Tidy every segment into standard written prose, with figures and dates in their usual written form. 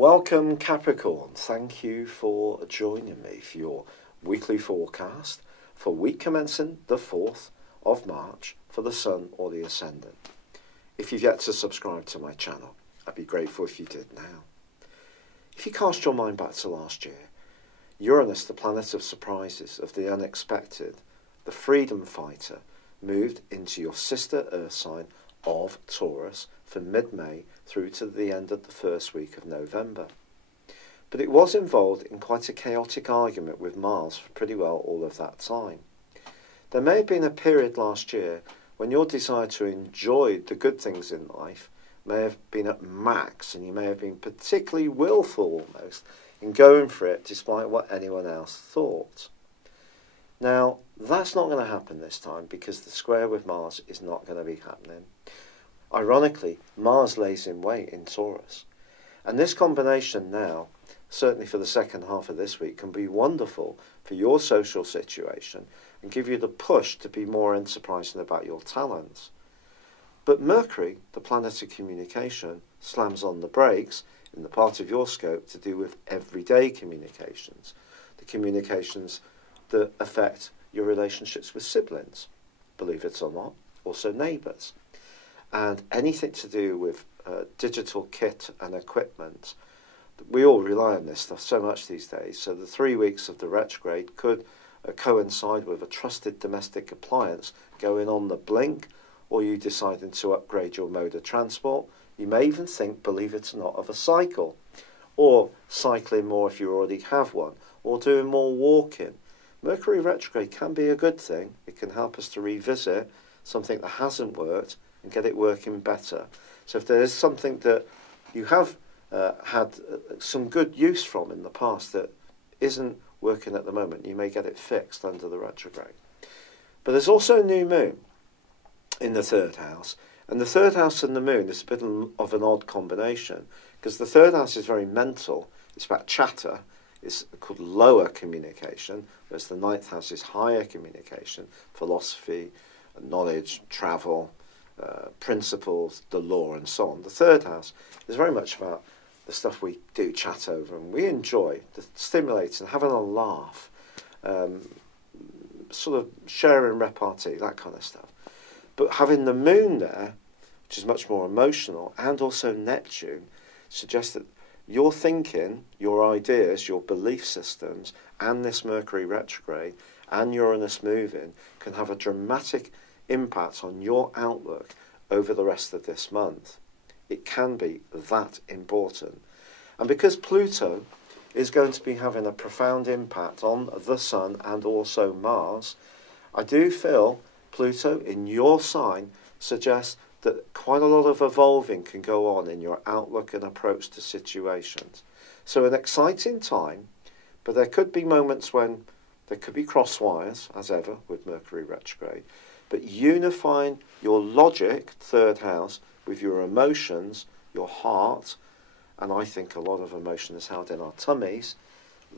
Welcome Capricorn, thank you for joining me for your weekly forecast for week commencing the 4th of March for the Sun or the Ascendant. If you've yet to subscribe to my channel, I'd be grateful if you did now. If you cast your mind back to last year, Uranus, the planet of surprises, of the unexpected, the freedom fighter, moved into your sister Earth sign of Taurus from mid-May through to the end of the first week of November. But it was involved in quite a chaotic argument with Mars for pretty well all of that time. There may have been a period last year when your desire to enjoy the good things in life may have been at max, and you may have been particularly willful almost in going for it despite what anyone else thought. Now, that's not going to happen this time because the square with Mars is not going to be happening. Ironically, Mars lays in wait in Taurus. And this combination now, certainly for the second half of this week, can be wonderful for your social situation and give you the push to be more enterprising about your talents. But Mercury, the planet of communication, slams on the brakes in the part of your scope to do with everyday communications, the communications that affect your relationships with siblings, believe it or not, also neighbours, and anything to do with digital kit and equipment. We all rely on this stuff so much these days, so the 3 weeks of the retrograde could coincide with a trusted domestic appliance going on the blink, or you deciding to upgrade your mode of transport. You may even think, believe it or not, of a cycle, or cycling more if you already have one, or doing more walking. Mercury retrograde can be a good thing. It can help us to revisit something that hasn't worked and get it working better. So if there is something that you have had some good use from in the past that isn't working at the moment, you may get it fixed under the retrograde. But there's also a new moon in the third house, and the third house and the moon is a bit of an odd combination because the third house is very mental. It's about chatter. It's called lower communication, whereas the ninth house is higher communication, philosophy, knowledge, travel, principles, the law, and so on. The third house is very much about the stuff we do chat over and we enjoy, the stimulating, having a laugh, sort of sharing repartee, that kind of stuff. But having the moon there, which is much more emotional, and also Neptune, suggests that your thinking, your ideas, your belief systems, and this Mercury retrograde and Uranus moving can have a dramatic impact on your outlook over the rest of this month. It can be that important. And because Pluto is going to be having a profound impact on the Sun and also Mars, I do feel Pluto in your sign suggests that quite a lot of evolving can go on in your outlook and approach to situations. So an exciting time, but there could be moments when there could be cross wires, as ever, with Mercury retrograde. But unifying your logic, third house, with your emotions, your heart, and I think a lot of emotion is held in our tummies,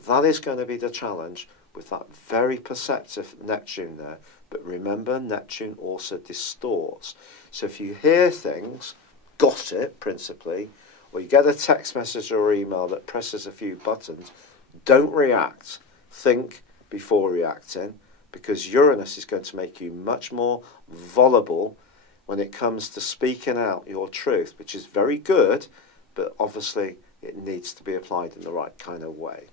that is going to be the challenge with that very perceptive Neptune there. But remember, Neptune also distorts. So if you hear things, gossip principally, or you get a text message or email that presses a few buttons, don't react. Think before reacting, because Uranus is going to make you much more vulnerable when it comes to speaking out your truth, which is very good, but obviously it needs to be applied in the right kind of way.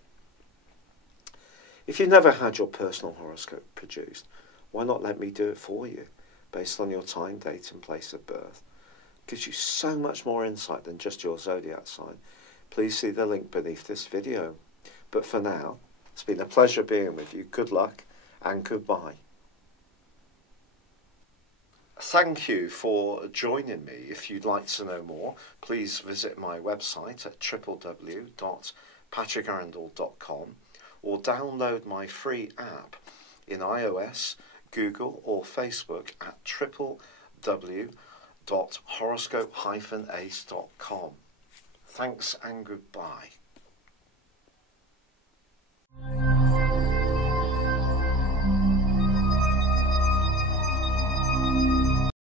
If you've never had your personal horoscope produced, why not let me do it for you, based on your time, date and place of birth? It gives you so much more insight than just your zodiac sign. Please see the link beneath this video. But for now, it's been a pleasure being with you. Good luck and goodbye. Thank you for joining me. If you'd like to know more, please visit my website at www.patrickarundell.com or download my free app in iOS, Google or Facebook at www.horoscope-ace.com. Thanks and goodbye.